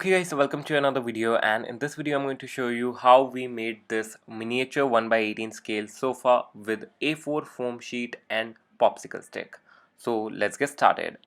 Okay guys, so welcome to another video, and in this video I'm going to show you how we made this miniature 1:18 scale sofa with A4 foam sheet and popsicle stick. So let's get started.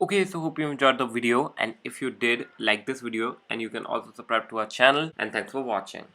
Okay, so hope you enjoyed the video, and if you did, like this video, and you can also subscribe to our channel, and thanks for watching.